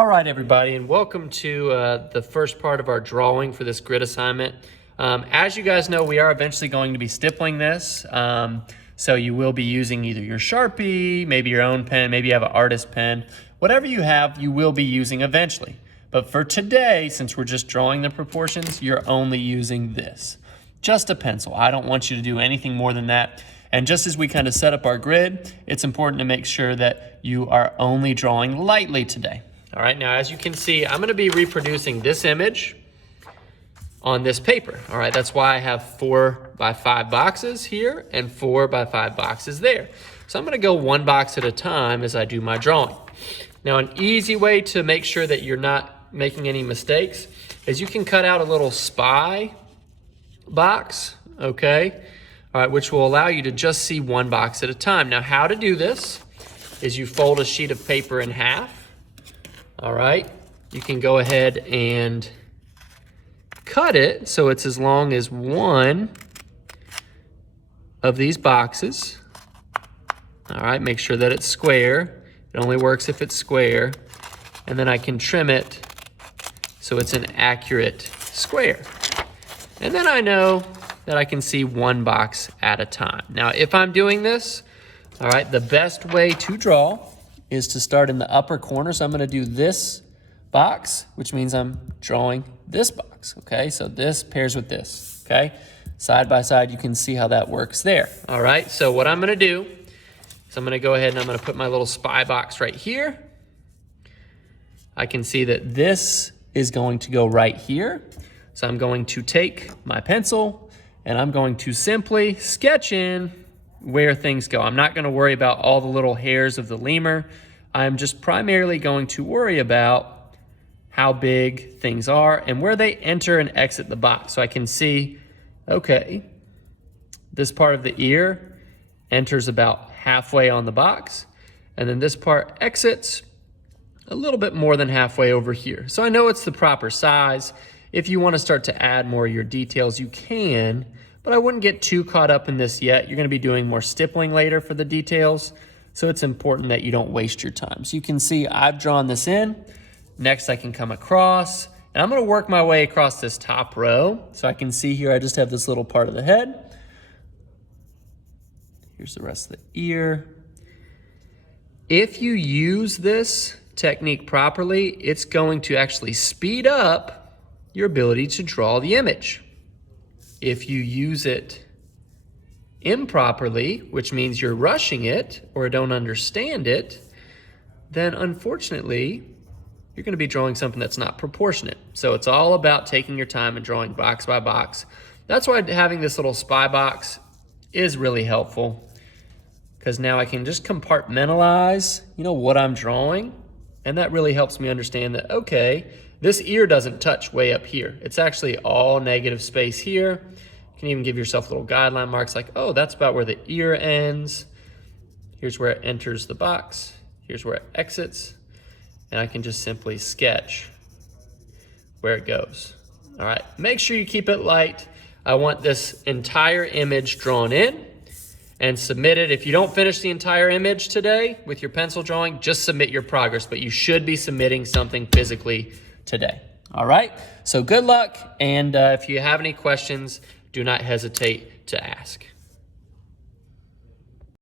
All right, everybody, and welcome to the first part of our drawing for this grid assignment. As you guys know, we are eventually going to be stippling this. So you will be using either your Sharpie, maybe your own pen, maybe you have an artist pen. Whatever you have, you will be using eventually. But for today, since we're just drawing the proportions, you're only using this. Just a pencil. I don't want you to do anything more than that. And just as we kind of set up our grid, it's important to make sure that you are only drawing lightly today. All right, now as you can see, I'm gonna be reproducing this image on this paper. All right, that's why I have 4 by 5 boxes here and 4 by 5 boxes there. So I'm gonna go one box at a time as I do my drawing. Now an easy way to make sure that you're not making any mistakes is you can cut out a little spy box, okay? All right, which will allow you to just see one box at a time. Now how to do this is you fold a sheet of paper in half. All right, you can go ahead and cut it so it's as long as one of these boxes. All right, make sure that it's square. It only works if it's square. And then I can trim it so it's an accurate square. And then I know that I can see one box at a time. Now, if I'm doing this, all right, the best way to draw is to start in the upper corner. So I'm gonna do this box, which means I'm drawing this box, okay? So this pairs with this, okay? Side by side, you can see how that works there, all right? So what I'm gonna do is I'm gonna go ahead and I'm gonna put my little spy box right here. I can see that this is going to go right here. So I'm going to take my pencil and I'm going to simply sketch in where things go. I'm not gonna worry about all the little hairs of the lemur. I'm just primarily going to worry about how big things are and where they enter and exit the box. So I can see, okay, this part of the ear enters about halfway on the box, and then this part exits a little bit more than halfway over here. So I know it's the proper size. If you wanna start to add more of your details, you can, but I wouldn't get too caught up in this yet. You're gonna be doing more stippling later for the details, so it's important that you don't waste your time. So you can see I've drawn this in. Next I can come across, and I'm gonna work my way across this top row. So I can see here I just have this little part of the head. Here's the rest of the ear. If you use this technique properly, it's going to actually speed up your ability to draw the image. If you use it improperly, which means you're rushing it or don't understand it, then unfortunately, you're gonna be drawing something that's not proportionate. So it's all about taking your time and drawing box by box. That's why having this little spy box is really helpful, because now I can just compartmentalize, what I'm drawing, and that really helps me understand that, okay, this ear doesn't touch way up here. It's actually all negative space here. You can even give yourself little guideline marks like, oh, that's about where the ear ends. Here's where it enters the box. Here's where it exits. And I can just simply sketch where it goes. All right, make sure you keep it light. I want this entire image drawn in and submitted. If you don't finish the entire image today with your pencil drawing, just submit your progress, but you should be submitting something physically today. All right, so good luck, and if you have any questions, do not hesitate to ask.